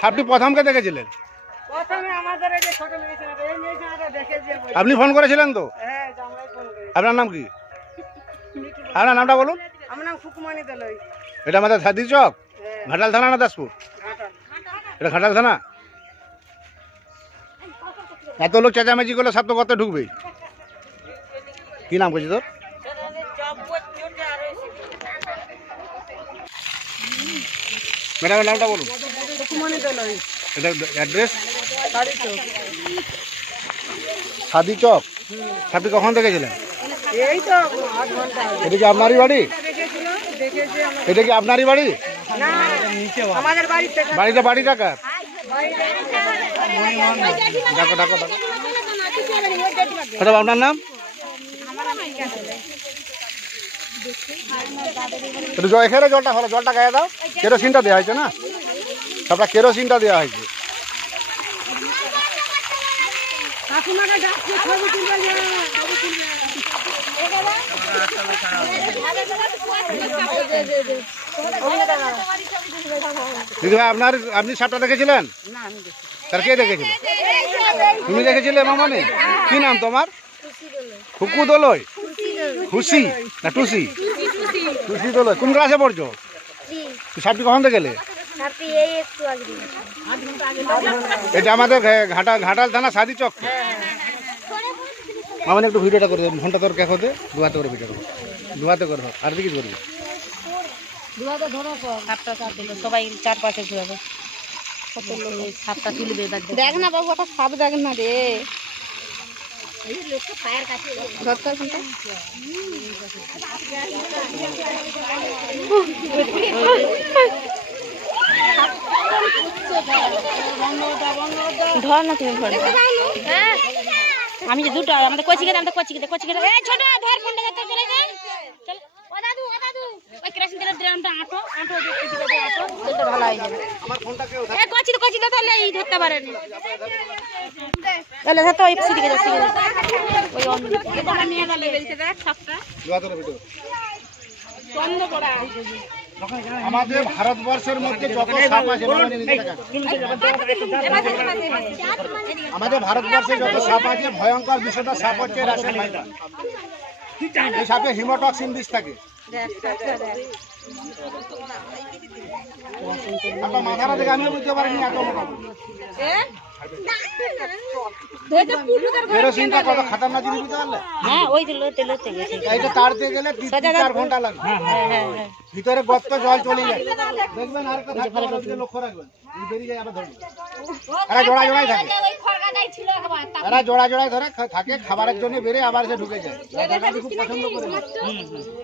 আপনি প্রথমকে দেখেছিলেন? আপনি ফোন করেছিলেন তো? হ্যাঁ আপনার নাম কি? আপনার নামটা বলুন। এটা আমাদের সাদি চক? হ্যাঁ। ঘাটাল থানা না দাসপুর? এটা ঘাটাল থানা? এত লোক চেঁচামেচি করলে সাপ তো কত ঢুকবেই কি নাম করছি তোর? ম্যাডামের নামটা বলুন। দলই এটা অ্যাড্রেস? সাদি চক। আপনি কখন দেখেছিলেন এই তো আধ ঘণ্টা আগে। এটা কি আপনারই বাড়ি? এটা কি আপনারই বাড়ি? না আমাদের বাড়ি থেকে। বাড়িতে বাড়ি টাকা ডাকো ডাকো ডাকো ম্যাডাম আপনার নাম? একটু জল এখানে জলটা হলো জলটা গায়ে দাও। কেরোসিনটা দেওয়া হয়েছে না? সবটা কেরোসিনটা দেওয়া হয়েছে। কাকিমাকে ডাকছে ছবি তুলবে না ছবি তুলবে দিদি ভাই আপনার আপনি সাপটা দেখেছিলেন? না আমি দেখি তার কে দেখেছিল? তুমি দেখেছিলে মামানি? কি নাম তোমার? ফুকু দোলই? খুশি না টুসি? টুসি দোলই। কোন ক্লাসে পড়ছো? সাপটি কখন দেখেলে এটা আমাদের ঘাটা ঘাটাল থানা সাদি চক। মামানি একটু ভিডিওটা করে দেবো ঘণ্টা তোর কেখো দে দুহাতে করে ভিডিও করব দুহাতে করে হোক। আর কি করবি দিল সবাই চারপাশে ঘুরাবে। কত লোক এই তুলবে দেখ না বাবু ওটা সাপ দেখ না রে। কোনটা ধর না তুমি ধর। আমি যে দুটো আমাদের কচি গেলে আমাদের কচি গেলে কচি গেলে এই ছোট ধর ফোনটা ধর চলে। যা আমাদের ভারতবর্ষের মধ্যে যত সাপ আছে দেখা। আমাদের ভারতবর্ষে যত সাপ আছে ভয়ঙ্কর বিষয়টা সাপ হচ্ছে ভাইটা এই সাপে হিমোটক্সিন বিষ থাকে। মাথাটা দেখে আমিও বুঝতে পারিনি এত মোটা। হ্যাঁ হ্যাঁ হ্যাঁ হ্যাঁ। ভিতরে গর্ত জল চলে যায়। দেখবেন আর লক্ষ্য রাখবেন। বেরিয়ে যায় আবার ধরবেন। এরা জোড়া জোড়াই থাকে। এরা জোড়া জোড়াই ধরে থাকে খাবারের জন্য বেরিয়ে আবার সে ঢুকে যায়। খুব পছন্দ করে।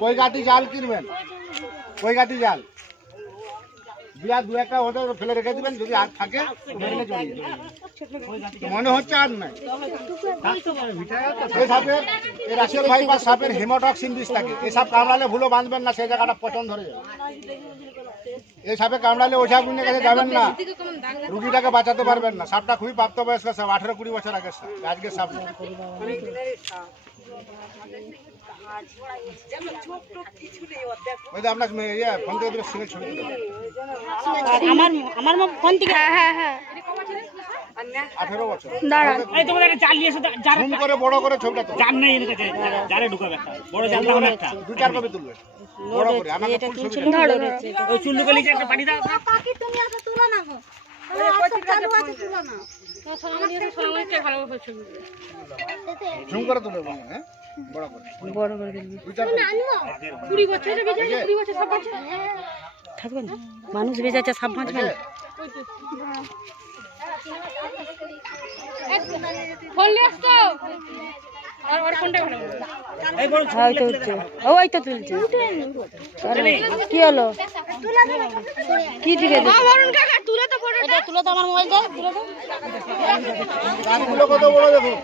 কই গাটি জাল কিনবেন? কই গাটি জাল? দিয়া দু একটা ওদের ফেলে রেখে দিবেন, যদি আর থাকে। মনে হচ্ছে আর নাই। এই সাপের এই রাশিয়াল বা সাপের হেমোটক্সিন বিষ থাকে। এই সাপ কামড়ালে ভুলো বাঁধবেন না সেই জায়গাটা পছন্দ ধরে যাবে। সাপে কামড়ালে ওঝা গুণের কাছে যাবেন না, রুগীটাকে বাঁচাতে পারবেন না। সাপটা খুবই প্রাপ্তবয়স্ক সাপ, আঠেরো কুড়ি বছর আগের সাপ আজকে সাপ। ইয়ে ফোন থেকে দুটো সিঙ্গেল ছবি তুলে। দাও। আর আমার আমার ফোন থেকে হ্যাঁ হ্যাঁ হ্যাঁ। আঠেরো বছর। করে বড় করে ছবিটা তুলে। নেই জালে ঢুকাবে একটা। বড় জাল দাও একটা। দু চার কপি তুলবে। বড় করে আমাকে ফুল ছবি দাও। ওই চুল্লু গলি একটা পানি দাও। ঝুম করে দু চার কপি। থাকবে না। মানুষ বেঁচে আছে সাপ বাঁচবে না। এই বড় হ্যাঁ, কি হলো? কি দিবে? এটা তুলে তো আমার মোবাইলটা। তুলে তো কত বড় দেখুন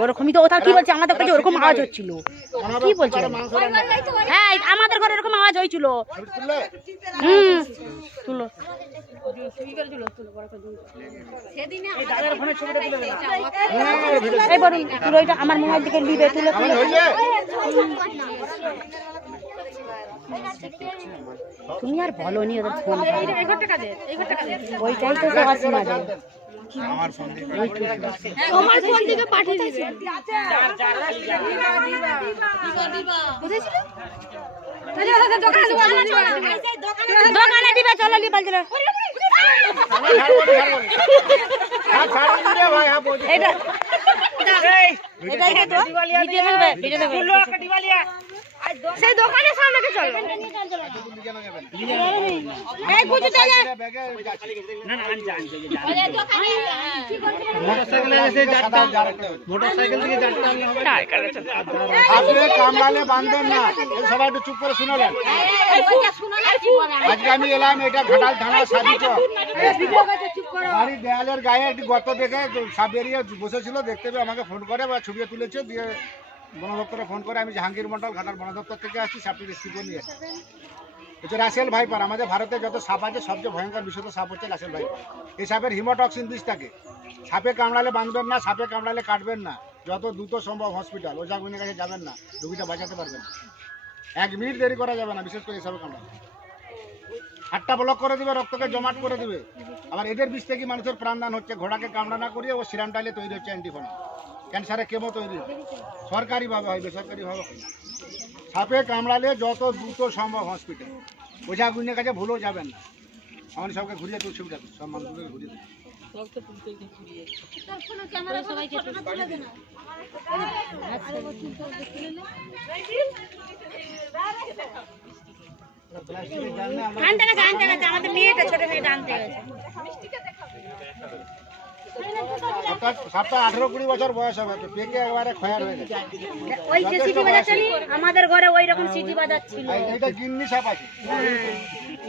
ওরকমই তো ওটা কি বলছে? আমাদের কাছে ওরকম আওয়াজ হচ্ছিল। মনে কি বলছে? হ্যাঁ আমাদের ঘরে এরকম আওয়াজ হয়েছিল হুম। তুলো। এই দাদার ফোনে ছবিটা তুলে দেবে এই বড়ি তুলো এটা আমার মোবাইল থেকে তুলে তুলে। তুমি আর বলো নি ওদের ফোন ওইটাই তো হাসি মাঝে তোমার ফোন থেকে পাঠিয়ে দিয়েছে দোকানে দিবে চলো। হ্যাঁ, হ্যাঁ, বলছি। এটা তো ভিডিও দেবে ভিডিও দেবে দিবালিয়া সেই দোকানের সামনে চলো। আপনি কামড়ালে বাঁধবেন না। সবাই একটু চুপ করে শুনলেন। আজকে আমি এলাম এটা ঘাটাল থানা সাজি চক বাড়ির দেয়ালের গায়ে একটি গর্ত দেখে সাপ বেরিয়ে বসেছিল দেখতে পেয়ে আমাকে ফোন করে বা ছবি তুলেছে দিয়ে বন দপ্তরে ফোন করে আমি জাহাঙ্গীর মন্ডল ঘাটাল বন দপ্তর থেকে আসছি সাপটি রেস্কিউ করে নিয়ে এসেছি। হচ্ছে রাসেল ভাইপার, আমাদের ভারতে যত সাপ আছে সবচেয়ে ভয়ঙ্কর বিষয় সাপ হচ্ছে রাসেল ভাইপার। এই সাপের হিমোটক্সিন বিষ থাকে। সাপে কামড়ালে বাঁধবেন না, সাপে কামড়ালে কাটবেন না। যত দ্রুত সম্ভব হসপিটাল ওঝা গুনের কাছে যাবেন না, রোগীটা বাঁচাতে পারবেন এক মিনিট দেরি করা যাবে না, বিশেষ করে এসবে কামড়ালে। হাতটা ব্লক করে দিবে, রক্তকে জমাট করে দেবে। আবার এদের বিষ থেকে মানুষের প্রাণদান হচ্ছে। ঘোড়াকে কামড়া না করিয়ে ও সিরামটাইলে তৈরি হচ্ছে অ্যান্টিফোনা ক্যান্সারে কেমো তৈরি। হয় সরকারিভাবে হয় বেসরকারিভাবে হয়। সাপে কামড়ালে যত দ্রুত সম্ভব হসপিটাল ওঝা গুনের কাছে ভুলেও যাবেন না। আমার সবকে ঘুরিয়ে তুল ছবিটা সব মানুষকে ঘুরিয়ে আমাদের মেয়েটা ছোট মেয়েটা আনতে গেছে। সাপটা- সাপটা কুড়ি বছর বয়স হবে তো পেকে একবারে খয়ার হয়ে গেছে। ওই যে সিটি বাজাচ্ছিলি আমাদের ঘরে ওই রকম সিটি বাজাচ্ছিল আর গিন্নি সাপ আছে।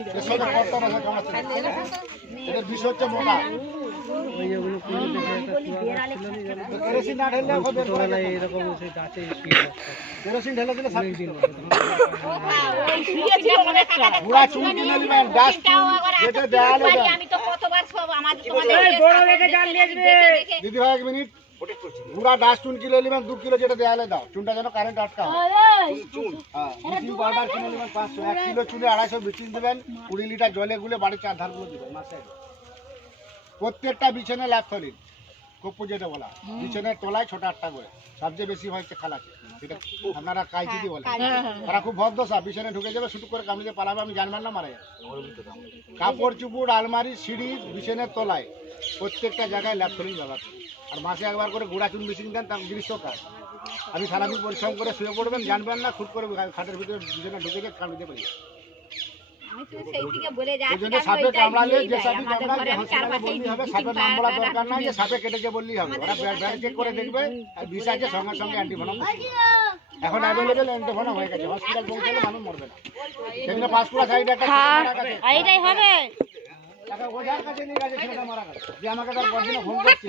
এর সাথে কর্তা রসা কামড়াচ্ছে বিষ হচ্ছে মোটা। কেরোসিন না ঢেললে ওকে বের করা যেত কেরোসিন ঢেলে দিলে সাপ পুরা চুন কিনে নিবেন ডাস্ট যেটা দেয়ালে সব আমাদের তোমাদের দিদি ভাই এক মিনিট। পুরা ডাস্ট চুন কিলো নিবেন দু কিলো যেটা দেয়ালে দাও। চুনটা যেন কারেন্ট আটকা হ্যাঁ। ব্লিচিং পাউডার কিনে নেবেন পাঁচশো এক কিলো চুনে আড়াইশো ব্লিচিং দেবেন কুড়ি লিটার জলে গুলে বাড়ির চার ধারগুলো দেবেন মাসে প্রত্যেকটা বিছানে ল্যাপথলিন কপ্পু যেটা বলা বিছানের তলায় ছোট আটটা করে। সবচেয়ে বেশি হয় খালাকে। সেটা আপনারা কাইচিদি বলে তারা খুব ভদ্র সাপ বিছানে ঢুকে যাবে শুটু করে কামড়িয়ে পালাবে আমি জানবেন না মারা যাবে। কাপড় চুপুর আলমারি সিঁড়ি বিছানের তলায় প্রত্যেকটা জায়গায় ল্যাপথলিন ব্যবহার করি। আর মাসে একবার করে গুঁড়া চুন মেশিন দেন তার গ্রীষ্মকাল আপনি সারাদিন পরিশ্রম করে শুয়ে পড়বেন জানবেন না খুট করে খাটের ভিতরে বিছানা ঢুকে গিয়ে কামড়িতে পারি সাপে কামড়ালে যে সাপে কামড়ালে হসপিটালে বললেই হবে সাপের নাম বলার দরকার নাই যে সাপে কেটেছে বললেই হবে ওরা চেক করে দেখবে আর বিষ আছে সঙ্গে সঙ্গে অ্যান্টিভেনম এখন অ্যাভেলেবেল অ্যান্টিভেনম হয়ে গেছে হসপিটাল পৌঁছালে মানুষ মরবে না সেদিনে পাঁশকুড়া সাইডে একটা ছেলে মারা গেছে আর এটাই হবে তাকে কাছে নিয়ে গেছে ছেলেটা মারা গেছে যে আমাকে তার বদিনে ফোন করছে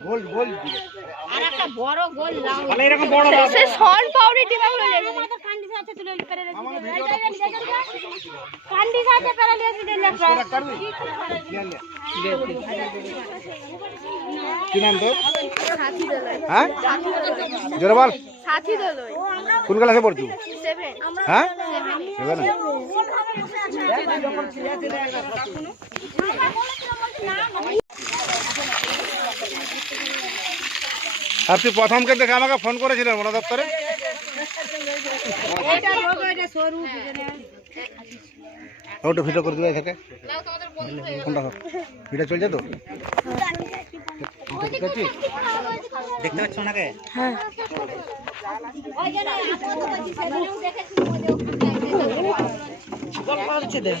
গোল গোল আর একটা বড় গোল লাউ তাহলে এরকম বড় দাও। সে সন পাউডার দিবা বলে আমাদের কান্ডিস আছে তুলে পেরে আমার ভিডিওটা কান্ডিস আছে পেরে লিয়ে দিলে পোস্ট করবি কি নাম তোর? হ্যাঁ? জোরে বল। সাথী দলই কোন ক্লাসে পড়ছু? সেভেন। হ্যাঁ সেভেনে আর তুই প্রথমকে দেখে আমাকে ফোন করেছিলেন বন দপ্তরে? ওটা ভিডিও করে দিবে কোনটা হোক। ভিডিও চলছে তো? দেখতে পাচ্ছ ওনাকে? তুই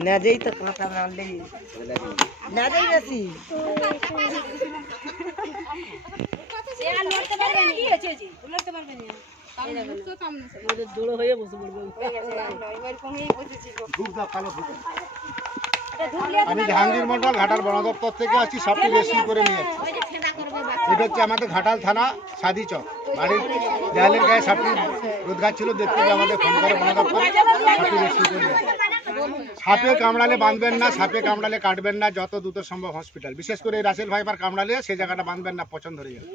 নেজেই তো কাঁটা নেজেই বেশি দূরে হয়ে বসে পড়বে দাও। আমি জাহাঙ্গীর মন্ডল ঘাটাল বন দপ্তর থেকে আসছি সবটি রেস্কিউ করে নিয়ে যাচ্ছি এটা হচ্ছে আমাদের ঘাটাল থানা সাদি চক বাড়ির দেয়ালের গায়ে সাপটি রোদগার ছিল দেখতে আমাদের ফোন করে বন দপ্তর সাপটি রেস্কিউ করে। সাপে কামড়ালে বাঁধবেন না সাপে কামড়ালে কাটবেন না যত দ্রুত সম্ভব হসপিটাল বিশেষ করে এই রাসেল ভাইপার কামড়ালে সেই জায়গাটা বাঁধবেন না পছন্দ ধরে যাবে।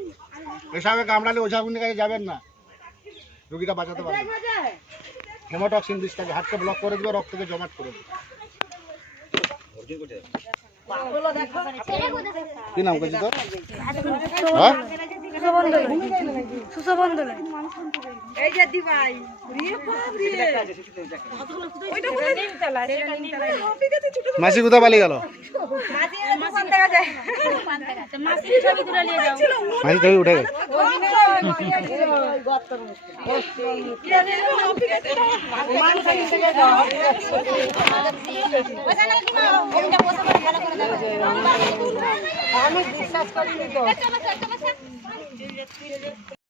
এসবে কামড়ালে ওঝাগুনির কাছে যাবেন না। রুগীটা বাঁচাতে পারবেন হেমোটক্সিন বিষ থাকে হাতকে ব্লক করে দিবে রক্তকে জমাট করে দেবে। কি নাম করছি তো হ্যাঁ? এই যে দিবাই মাসি কোথা পালিয়ে গেল? মাসি তুমি উঠে গেছে। আমি বিশ্বাস করিনি তো Bildet, bildet.